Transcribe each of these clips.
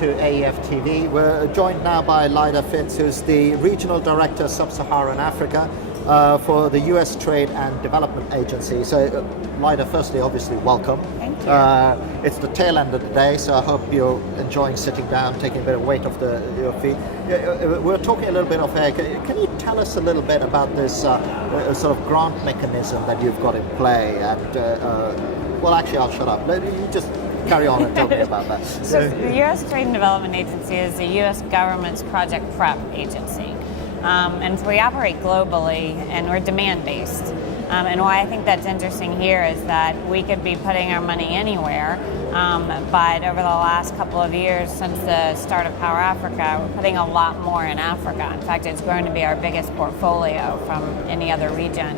to AEF TV. We're joined now by Lida, who's the Regional Director, Sub-Saharan Africa for the US Trade and Development Agency. So, Lida, firstly, obviously, welcome. Thank you. It's the tail end of the day, so I hope you're enjoying sitting down, taking a bit of weight off your feet. We're talking a little bit off air. Can you tell us a little bit about this sort of grant mechanism that you've got in play? And well, actually, I'll shut up. You just carry on and tell me about that. So the U.S. Trade and Development Agency is the U.S. government's project prep agency. And so we operate globally and we're demand-based. And why I think that's interesting here is that we could be putting our money anywhere, but over the last couple of years since the start of Power Africa, we're putting a lot more in Africa. In fact, it's grown to be our biggest portfolio from any other region.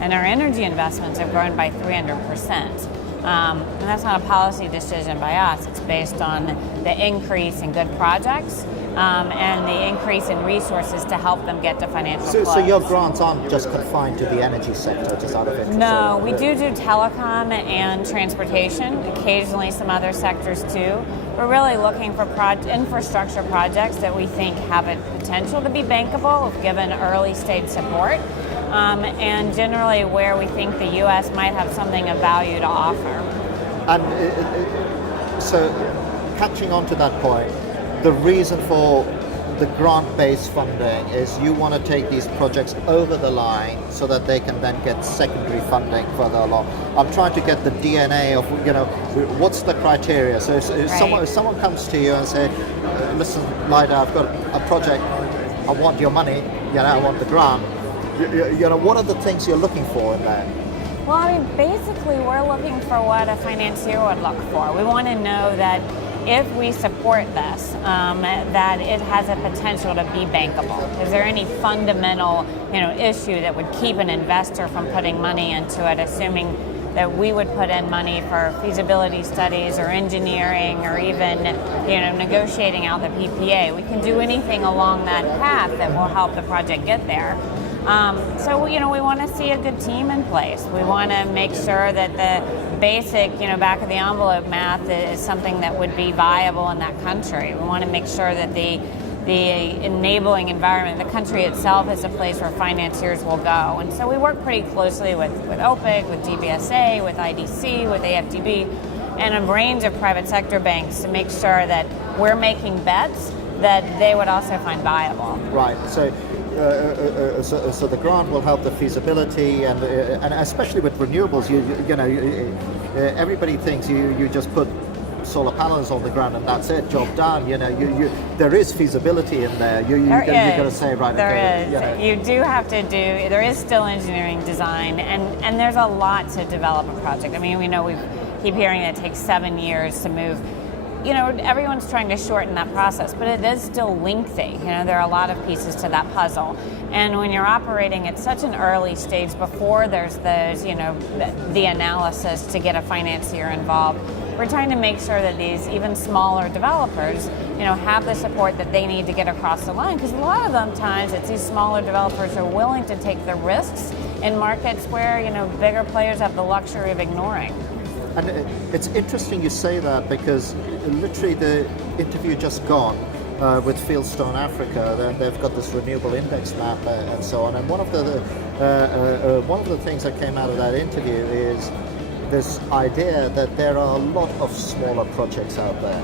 And our energy investments have grown by 300%. And that's not a policy decision by us. It's based on the increase in good projects and the increase in resources to help them get to financial close. So your grants aren't just confined to the energy sector, just out of interest? No, we do telecom and transportation, occasionally some other sectors too. We're really looking for infrastructure projects that we think have a potential to be bankable if given early stage support. And generally where we think the U.S. might have something of value to offer. And so, catching on to that point, the reason for the grant-based funding is you want to take these projects over the line so that they can then get secondary funding further along. I'm trying to get the DNA of, what's the criteria? So if someone comes to you and say, listen, Lida, I've got a project, I want your money, I want the grant. What are the things you're looking for in that? Well, I mean, basically, we're looking for what a financier would look for. We want to know that if we support this, that it has a potential to be bankable. Is there any fundamental, issue that would keep an investor from putting money into it, assuming that we would put in money for feasibility studies or engineering or even, negotiating out the PPA. We can do anything along that path that will help the project get there. So, we want to see a good team in place. We want to make sure that the basic, back of the envelope math is something that would be viable in that country. We want to make sure that the enabling environment, the country itself is a place where financiers will go. And so we work pretty closely with OPIC, with GBSA, with IDC, with AFDB, and a range of private sector banks to make sure that we're making bets that they would also find viable. Right. So the grant will help the feasibility, and especially with renewables, everybody thinks you just put solar panels on the ground and that's it, job done. There is feasibility in there. You're going to say, right? There is. You do have to there is still engineering design, and there's a lot to develop a project. I mean, we keep hearing that it takes 7 years to move. Everyone's trying to shorten that process, but it is still lengthy. There are a lot of pieces to that puzzle. And when you're operating at such an early stage before there's those, the analysis to get a financier involved, we're trying to make sure that these even smaller developers, have the support that they need to get across the line. Because a lot of them times it's these smaller developers are willing to take the risks in markets where, bigger players have the luxury of ignoring. And it's interesting you say that, because literally the interview just gone with Fieldstone Africa, they've got this renewable index map and so on. And one of the things that came out of that interview is this idea that there are a lot of smaller projects out there,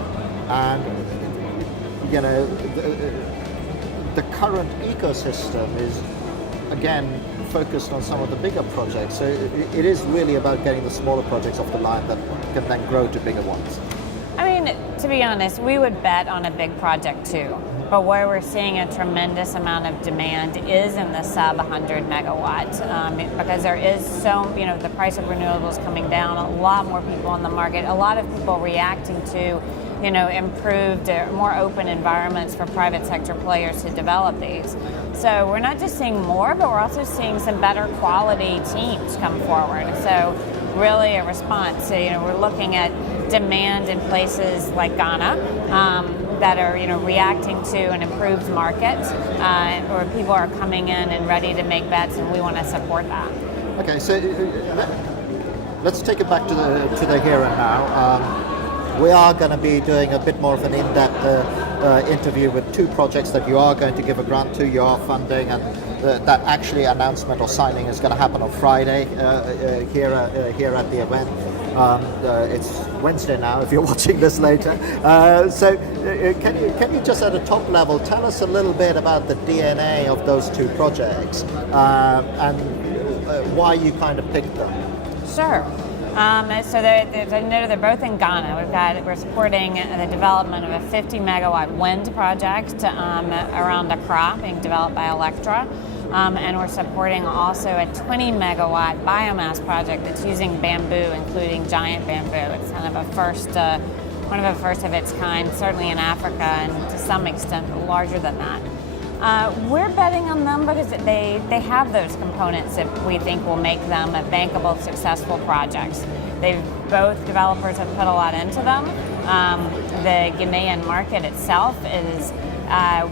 and the current ecosystem is again focused on some of the bigger projects. So it is really about getting the smaller projects off the line that can then grow to bigger ones. I mean, to be honest, we would bet on a big project too. But where we're seeing a tremendous amount of demand is in the sub 100 megawatts, because there is the price of renewables coming down, a lot more people on the market, a lot of people reacting to improved, more open environments for private sector players to develop these. So we're not just seeing more, but we're also seeing some better quality teams come forward. So really a response. So, we're looking at demand in places like Ghana that are, reacting to an improved market, where people are coming in and ready to make bets, and we want to support that. Okay, so let's take it back to the here and now. We are going to be doing a bit more of an in-depth interview with two projects that you are going to give a grant to, you are funding, and that actually announcement or signing is going to happen on Friday here at the event. It's Wednesday now if you're watching this later. Can you just at a top level tell us a little bit about the DNA of those two projects and why you kind of picked them? Sure. So they're both in Ghana. We're supporting the development of a 50 megawatt wind project around Accra, being developed by Electra. And we're supporting also a 20 megawatt biomass project that's using bamboo, including giant bamboo. It's kind of one of the first of its kind, certainly in Africa, and to some extent larger than that. We're betting on them because they have those components that we think will make them bankable, successful projects. Both developers have put a lot into them. The Ghanaian market itself is,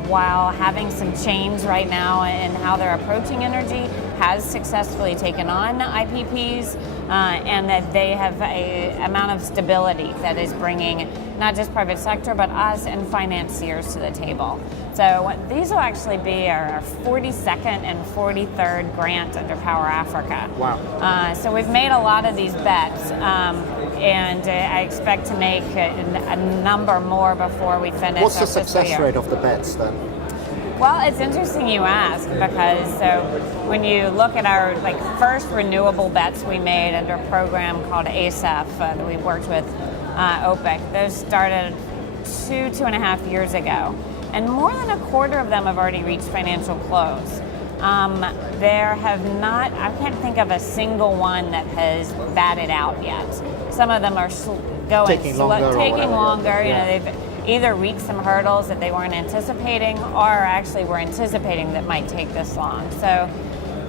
while having some change right now in how they're approaching energy, has successfully taken on IPPs, and that they have an amount of stability that is bringing not just private sector, but us and financiers to the table. So these will actually be our 42nd and 43rd grant under Power Africa. Wow. So we've made a lot of these bets, and I expect to make a number more before we finish. What's the success rate of the bets then? Well, it's interesting you ask, because when you look at our first renewable bets we made under a program called ASAF that we worked with OPEC, those started 2.5 years ago, and more than a quarter of them have already reached financial close. There have not, I can't think of a single one that has batted out yet. Some of them are taking longer. You know, they've either reached some hurdles that they weren't anticipating, or actually were anticipating that might take this long. So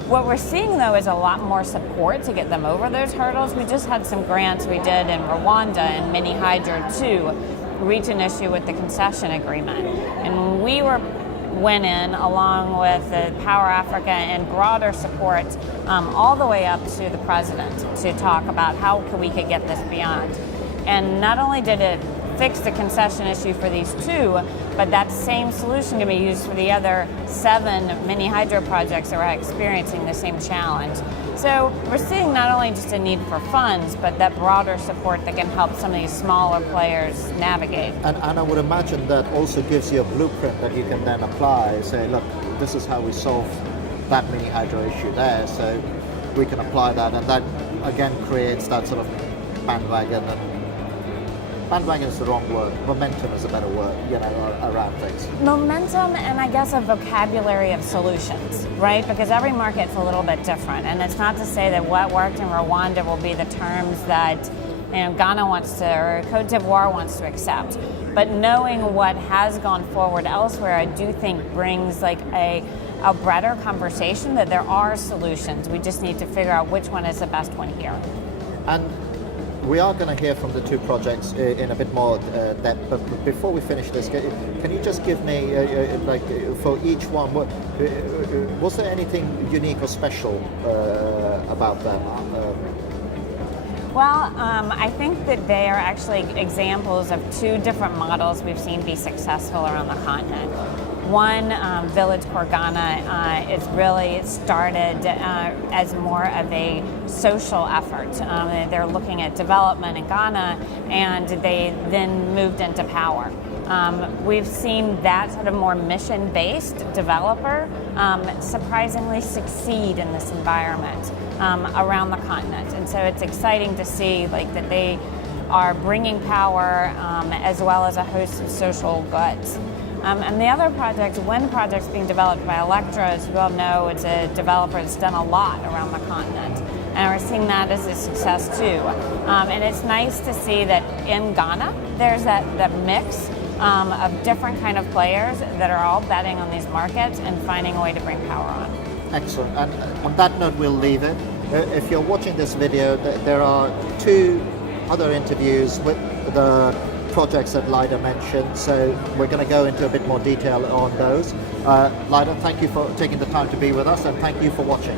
what we're seeing, though, is a lot more support to get them over those hurdles. We just had some grants we did in Rwanda and Mini Hydro to reach an issue with the concession agreement. And we went in along with the Power Africa and broader support all the way up to the president to talk about how we could get this beyond. And not only did it fix the concession issue for these two, but that same solution can be used for the other 7 mini hydro projects that are experiencing the same challenge. So we're seeing not only just a need for funds, but that broader support that can help some of these smaller players navigate. And I would imagine that also gives you a blueprint that you can then apply, say, look, this is how we solve that mini hydro issue there, so we can apply that, and that again creates that sort of bandwagon is the wrong word. Momentum is a better word, around things. Momentum, and I guess a vocabulary of solutions, right? Because every market's a little bit different, and it's not to say that what worked in Rwanda will be the terms that Ghana wants to, or Cote d'Ivoire wants to accept. But knowing what has gone forward elsewhere, I do think brings a broader conversation that there are solutions. We just need to figure out which one is the best one here. And we are going to hear from the two projects in a bit more depth, but before we finish this, can you just give me, for each one, was there anything unique or special about them? Well, I think that they are actually examples of two different models we've seen be successful around the continent. One, Village Core Ghana, is really started as more of a social effort. They're looking at development in Ghana, and they then moved into power. We've seen that sort of more mission-based developer surprisingly succeed in this environment around the continent. And so it's exciting to see that they are bringing power as well as a host of social goods. And the other project, wind projects being developed by Electra, as you well know, it's a developer that's done a lot around the continent. And we're seeing that as a success too. And it's nice to see that in Ghana, there's that mix of different kind of players that are all betting on these markets and finding a way to bring power on. Excellent. And on that note, we'll leave it. If you're watching this video, there are 2 other interviews with the projects that Lida mentioned, so we're going to go into a bit more detail on those. Lida, thank you for taking the time to be with us, and thank you for watching.